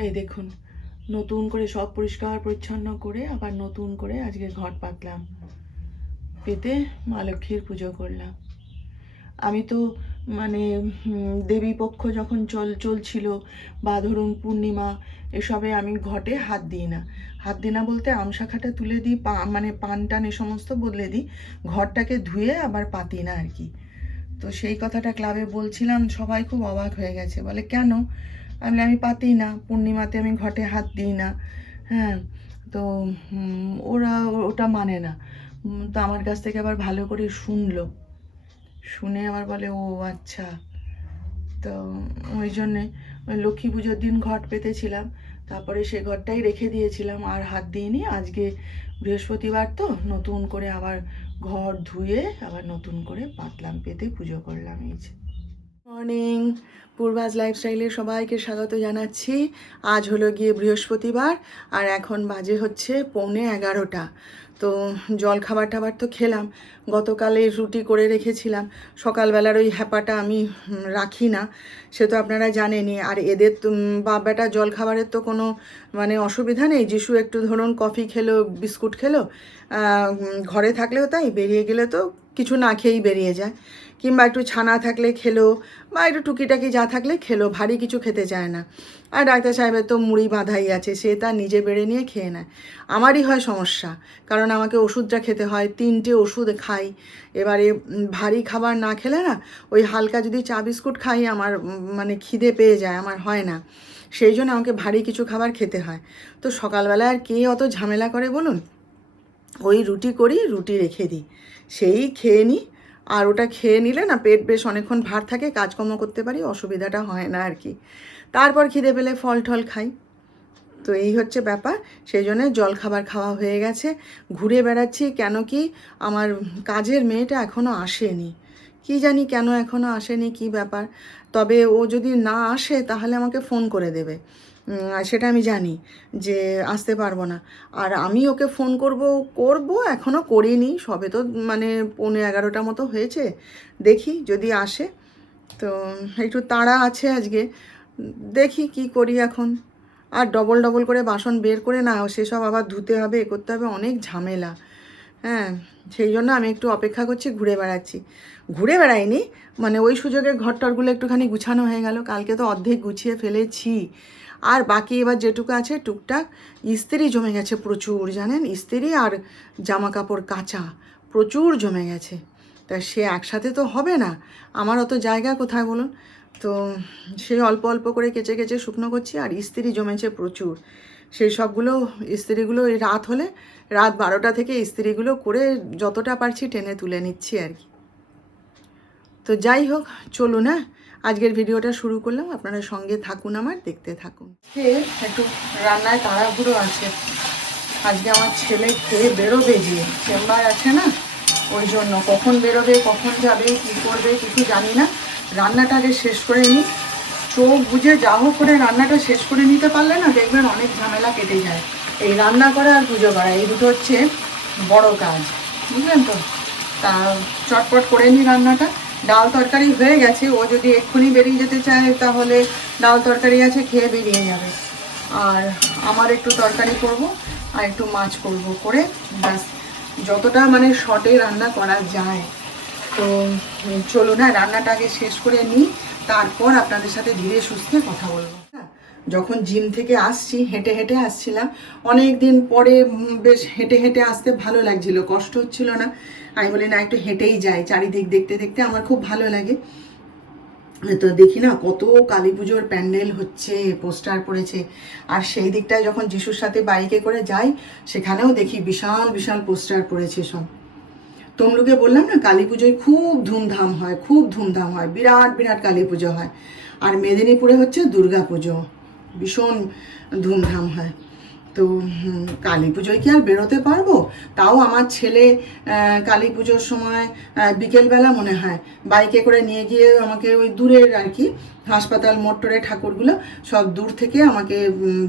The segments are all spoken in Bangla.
এই দেখুন, নতুন করে সব পরিষ্কার পরিচ্ছন্ন করে আবার নতুন করে আজকে ঘট পাতলাম, পেতে মা লক্ষ্মীর পুজো করলাম। আমি তো মানে দেবী পক্ষ যখন চলছিল বা ধরুন পূর্ণিমা, এসবে আমি ঘটে হাত দিই না। হাত দিই না বলতে আমশাখাটা তুলে দিই, মানে পান টান এ সমস্ত বদলে দিই, ঘরটাকে ধুয়ে আবার পাতি না আর কি। তো সেই কথাটা ক্লাবে বলছিলাম, সবাই খুব অবাক হয়ে গেছে, বলে কেন? আমি পাতি না, পূর্ণিমাতে আমি ঘটে হাত দিই না। হ্যাঁ, তো ওরা ওটা মানে না। তো আমার কাছ থেকে আবার ভালো করে শুনলো, শুনে আবার বলে ও আচ্ছা। তো ওই জন্যে ওই লক্ষ্মী পুজোর দিন ঘট পেতেছিলাম, তারপরে সে ঘরটাই রেখে দিয়েছিলাম, আর হাত দিইনি। আজকে বৃহস্পতিবার তো নতুন করে আবার ঘর ধুয়ে আবার নতুন করে পাতলাম, পেতে পুজো করলাম। এই যে মর্নিং, পূর্বাজ লাইফস্টাইলে সবাইকে স্বাগত জানাচ্ছি। আজ হলো গিয়ে বৃহস্পতিবার, আর এখন বাজে হচ্ছে 11:15। তো জল খাবার টাবার তো খেলাম, গতকালে রুটি করে রেখেছিলাম। সকালবেলার ওই হ্যাপাটা আমি রাখি না, সে তো আপনারা জানেনই। আর এদের তো বাপ বেটা জল খাবারের তো কোনো মানে অসুবিধা নেই। যিশু একটু ধরুন কফি খেলো, বিস্কুট খেলো, ঘরে থাকলেও তাই, বেরিয়ে গেলে তো কিছু না খেয়েই বেরিয়ে যায়। কিংবা একটু ছানা থাকলে খেলো, বা একটু টুকিটাকি যা থাকলে খেলো, ভারী কিছু খেতে চায় না। আর ডাক্তার সাহেবের তো মুড়ি বাঁধাই আছে, সে তার নিজে বেড়ে নিয়ে খেয়ে নেয়। আমারই হয় সমস্যা, কারণ আমাকে ওষুধটা খেতে হয়, 3টে ওষুধ খাই। এবারে ভারী খাবার না খেলে না, ওই হালকা যদি চা বিস্কুট খাই আমার মানে খিদে পেয়ে যায়, আমার হয় না। সেই জন্য আমাকে ভারী কিছু খাবার খেতে হয়। তো সকালবেলা আর কে অত ঝামেলা করে বলুন? ওই রুটি করি, রুটি রেখে দিই, সেই খেয়ে নিই। আর ওটা খেয়ে নিলে না পেট বেশ অনেকক্ষণ ভার থাকে, কাজকর্ম করতে পারি, অসুবিধাটা হয় না আর কি। তারপর খিদে পেলে ফল টল খাই। তো এই হচ্ছে ব্যাপার। সেই জন্য জল খাবার খাওয়া হয়ে গেছে, ঘুরে বেড়াচ্ছি। কেন কি আমার কাজের মেয়েটা এখনও আসেনি, কি জানি কেন এখনও আসেনি, কি ব্যাপার। তবে ও যদি না আসে তাহলে আমাকে ফোন করে দেবে, সেটা আমি জানি যে আসতে পারবো না। আর আমি ওকে ফোন করব এখনও করিনি, সবে তো মানে 11:15 মতো হয়েছে। দেখি যদি আসে। তো একটু তাড়া আছে আজকে, দেখি কি করি এখন। আর ডবল ডবল করে বাসন বের করে না সেসব আবার ধুতে হবে, এ করতে হবে, অনেক ঝামেলা। হ্যাঁ, সেই জন্য আমি একটু অপেক্ষা করছি, ঘুরে বেড়াচ্ছি। ঘুরে বেড়াইনি, মানে ওই সুযোগে ঘরটরগুলো একটুখানি গুছানো হয়ে গেল। কালকে তো অর্ধেক গুছিয়ে ফেলেছি, আর বাকি এবার যেটুকু আছে টুকটাক। ইস্ত্রি জমে গেছে প্রচুর, জানেন, ইস্ত্রি আর জামা কাপড় কাচা প্রচুর জমে গেছে। তা সে একসাথে তো হবে না, আমার অত জায়গা কোথায় বলুন? তো সে অল্প অল্প করে কেচে কেচে শুকনো করছি, আর ইস্ত্রি জমেছে প্রচুর। সেই সবগুলো ইস্ত্রিগুলো এই রাত হলে, রাত 12টা থেকে ইস্ত্রিগুলো করে যতটা পারছি টেনে তুলে নিচ্ছি আর কি। তো যাই হোক, চলুন, হ্যাঁ, আজকের ভিডিওটা শুরু করলাম, আপনারা সঙ্গে থাকুন, আমার দেখতে থাকুন। একটু রান্নায় তাড়াহুড়ো আছে। আজকে আমার ছেলে খেয়ে বেরোবে, যে চেম্বার আছে না, ওই জন্য কখন বেরোবে, কখন যাবে, কী করবে কিছু জানি না। রান্নাটা আগে শেষ করে নিই, চোখ বুঝে যা হোক করে রান্নাটা শেষ করে নিতে পারলে না দেখবেন অনেক ঝামেলা কেটে যায়। এই রান্না করা আর পুজো করা, এই দুটো হচ্ছে বড় কাজ, বুঝলেন তো? তা চটপট করে নিই রান্নাটা। ডাল তরকারি হয়ে গেছে, ও যদি এক্ষুনি বেরিয়ে যেতে চায় তাহলে ডাল তরকারি আছে, খেয়ে বেরিয়ে যাবে। আর আমার একটু তরকারি করব আর একটু মাছ করব, করে ব্যাস, যতটা মানে শর্টে রান্না করা যায়। তো চলুন, না রান্নাটা আগে শেষ করে নিই, তারপর আপনাদের সাথে ধীরে সুস্থে কথা বলবো। যখন জিম থেকে আসছি, হেঁটে হেঁটে আসছিলাম, অনেক দিন পরে বেশ হেঁটে হেঁটে আসতে ভালো লাগছিল, কষ্ট হচ্ছিল না। আমি বলি না একটু হেঁটেই যাই, চারিদিক দেখতে দেখতে আমার খুব ভালো লাগে। তো দেখি না কত কালী পুজোর প্যান্ডেল হচ্ছে, পোস্টার পড়েছে। আর সেই দিকটায় যখন যিশুর সাথে বাইকে করে যাই, সেখানেও দেখি বিশাল বিশাল পোস্টার পড়েছে সব। তমলুকে বললাম না কালী পুজোয় খুব ধুমধাম হয়, খুব ধুমধাম হয়, বিরাট বিরাট কালী পুজো হয়। আর মেদিনীপুরে হচ্ছে দুর্গা পুজো, ভীষণ ধুমধাম হয়। তো কালী পুজোয় কি আর বেরোতে পারবো? তাও আমার ছেলে কালী পুজোর সময় বিকেলবেলা মনে হয় বাইকে করে নিয়ে গিয়ে আমাকে ওই দূরের আর কি হাসপাতাল মোটরে ঠাকুরগুলো সব দূর থেকে আমাকে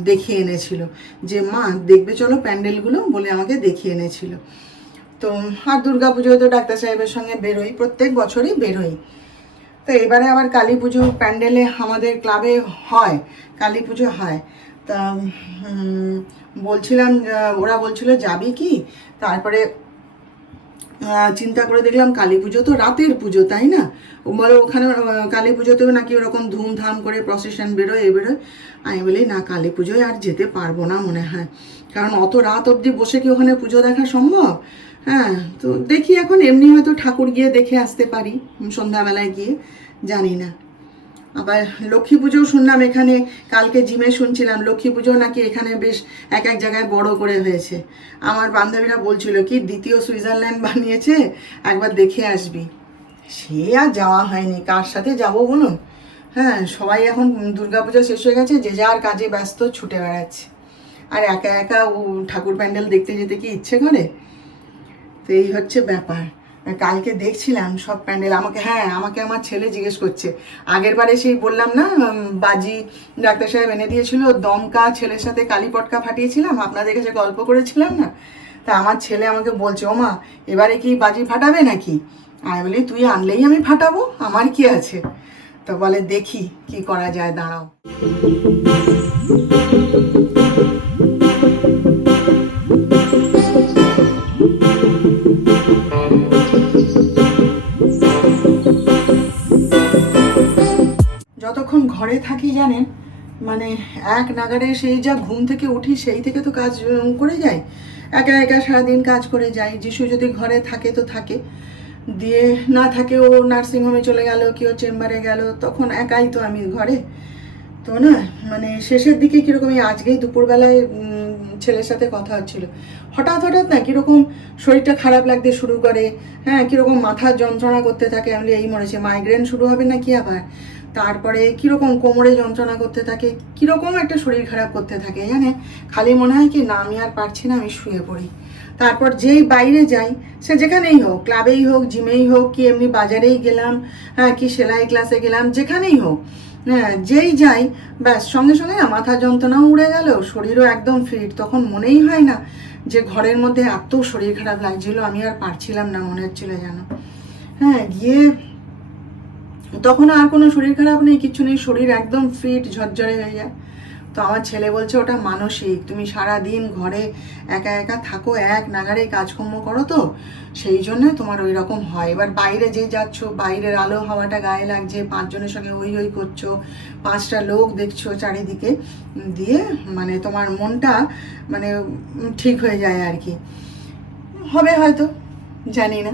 দেখিয়ে এনেছিল, যে মা দেখবে চলো প্যান্ডেলগুলো, বলে আমাকে দেখিয়ে এনেছিল। তো আর দুর্গা পুজোয় তো ডাক্তার সাহেবের সঙ্গে বেরোই, প্রত্যেক বছরই বেরোই। তো এবারে আবার কালী পুজো প্যান্ডেলে আমাদের ক্লাবে হয়, কালী পুজো হয়। তা বলছিলাম, ওরা বলছিল যাবি কি, তারপরে চিন্তা করে দেখলাম কালী পুজো তো রাতের পুজো, তাই না? বলে ওখানে কালী পুজোতেও নাকি ওরকম ধুমধাম করে প্রসেশন বেরোয় বেরোয়। আমি বলি না, কালী পুজোয় আর যেতে পারবো না মনে হয়, কারণ অত রাত অবধি বসে কি ওখানে পুজো দেখা সম্ভব? হ্যাঁ, তো দেখি এখন এমনি হয়তো ঠাকুর গিয়ে দেখে আসতে পারি সন্ধ্যাবেলায় গিয়ে, জানি না। আবার লক্ষ্মী পুজোও শুনলাম এখানে, কালকে জিমে শুনছিলাম লক্ষ্মী পুজো নাকি এখানে বেশ এক এক জায়গায় বড় করে হয়েছে। আমার বান্ধবীরা বলছিল কি দ্বিতীয় সুইজারল্যান্ড বানিয়েছে, একবার দেখে আসবি। সে আর যাওয়া হয়নি, কার সাথে যাব বলুন? হ্যাঁ, সবাই এখন দুর্গাপুজো শেষ হয়ে গেছে, যে যার কাজে ব্যস্ত ছুটে বেড়াচ্ছে, আর একা একা ঠাকুর প্যান্ডেল দেখতে যেতে কি ইচ্ছে করে? তো এই হচ্ছে ব্যাপার। কালকে দেখছিলাম সব প্যান্ডেল, আমাকে আমার ছেলে জিজ্ঞেস করছে, আগের বারে সেই বললাম না বাজি ডাক্তার সাহেব এনে দিয়েছিল, দমকা ছেলের সাথে কালী পটকা ফাটিয়েছিলাম, আপনাদের কাছে গল্প করেছিলাম না? তা আমার ছেলে আমাকে বলছে, ওমা এবারে কি বাজি ফাটাবে নাকি? আমি বলি তুই আনলেই আমি ফাটাবো, আমার কি আছে। তো বলে দেখি কি করা যায়, দাঁড়াও। যতক্ষণ ঘরে থাকি জানেন, মানে এক নাগারে সেই যা ঘুম থেকে উঠি সেই থেকে তো কাজ করে যাই, একা একা সারাদিন কাজ করে যাই। যিশু যদি ঘরে থাকে তো থাকে, দিয়ে না থাকে ও নার্সিংহোমে চলে গেল, কেউ চেম্বারে গেল, তখন একাই তো আমি ঘরে। তো না মানে শেষের দিকে কীরকম, আজকেই দুপুরবেলায় ছেলের সাথে কথা হচ্ছিল, হঠাৎ হঠাৎ না কীরকম শরীরটা খারাপ লাগতে শুরু করে, হ্যাঁ কীরকম মাথার যন্ত্রণা করতে থাকে। আমি এই মরেছে মাইগ্রেন শুরু হবে নাকি আবার, তারপরে কীরকম কোমরে যন্ত্রণা করতে থাকে, কীরকম একটা শরীর খারাপ করতে থাকে জানে। খালি মনে হয় কি না আমি আর পারছি না, আমি শুয়ে পড়ি। তারপর যেই বাইরে যাই, সে যেখানেই হোক, ক্লাবেই হোক, জিমেই হোক, কি এমনি বাজারেই গেলাম, হ্যাঁ কি সেলাই ক্লাসে গেলাম, যেখানেই হোক, হ্যাঁ যেই যাই ব্যাস সঙ্গে সঙ্গে না মাথা যন্ত্রণাও উড়ে গেল, শরীরও একদম ফিট। তখন মনেই হয় না যে ঘরের মধ্যে এত শরীর খারাপ লাগছিল, আমি আর পারছিলাম না, মনে হচ্ছিল যেন। হ্যাঁ গিয়ে তখন আর কোনো শরীর খারাপ নেই, কিছু নেই, শরীর একদম ফিট ঝরঝরে হয়ে যায়। তো আমার ছেলে বলছে ওটা মানসিক, তুমি সারা দিন ঘরে একা একা থাকো, এক নাগারে কাজকর্ম করো, তো সেই জন্য তোমার ওই রকম হয়। এবার বাইরে যে যাচ্ছ, বাইরের আলো হাওয়াটা গায়ে লাগছে, পাঁচজনের সঙ্গে হই হই করছো, পাঁচটা লোক দেখছো চারিদিকে, দিয়ে মানে তোমার মনটা মানে ঠিক হয়ে যায় আর কি, হবে হয়তো, জানি না।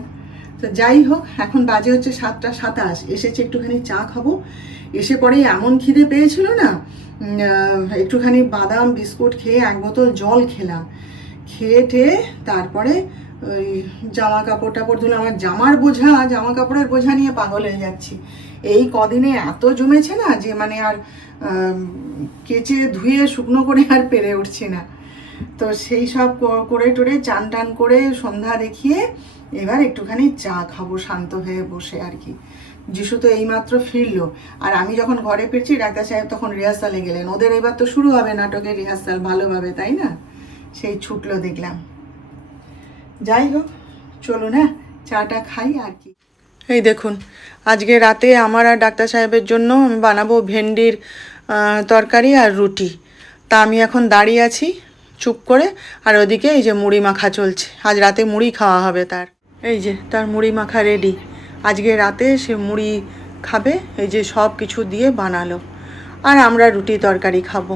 তো যাই হোক, এখন বাজে হচ্ছে 7:27, এসেছি একটুখানি চা খাবো। এসে পরেই এমন খিদে পেয়েছিল না, একটুখানি বাদাম বিস্কুট খেয়ে 1 বোতল জল খেলাম, খেয়ে টেয়ে তারপরে ওই জামা কাপড় টাপড় ধুলে, আমার জামা কাপড়ের বোঝা নিয়ে পাগল হয়ে যাচ্ছি। এই কদিনে এত জমেছে না যে মানে আর কেচে ধুয়ে শুকনো করে আর পেরে উঠছি না। তো সেই সব করে টোরে চান টান করে সন্ধ্যা দেখিয়ে এবার একটুখানি চা খাবো শান্ত হয়ে বসে আর কি। যিশু তো এইমাত্র ফিরলো, আর আমি যখন ঘরে ফিরছি ডাক্তার সাহেব তখন রিহার্সালে গেলেন। ওদের এবার তো শুরু হবে নাটকের রিহার্সাল ভালোভাবে, তাই না? সেই ছুটলো দেখলাম। যাই হোক চলুন, হ্যাঁ চাটা খাই আর কি। এই দেখুন, আজকে রাতে আমার আর ডাক্তার সাহেবের জন্য আমি বানাবো ভেন্ডির তরকারি আর রুটি। তা আমি এখন দাঁড়িয়ে আছি চুপ করে, আর ওদিকে এই যে মুড়ি মাখা চলছে, আজ রাতে মুড়ি খাওয়া হবে তার। এই যে তার মুড়ি মাখা রেডি, আজকে রাতে সে মুড়ি খাবে, এই যে সব কিছু দিয়ে বানালো, আর আমরা রুটি তরকারি খাবো।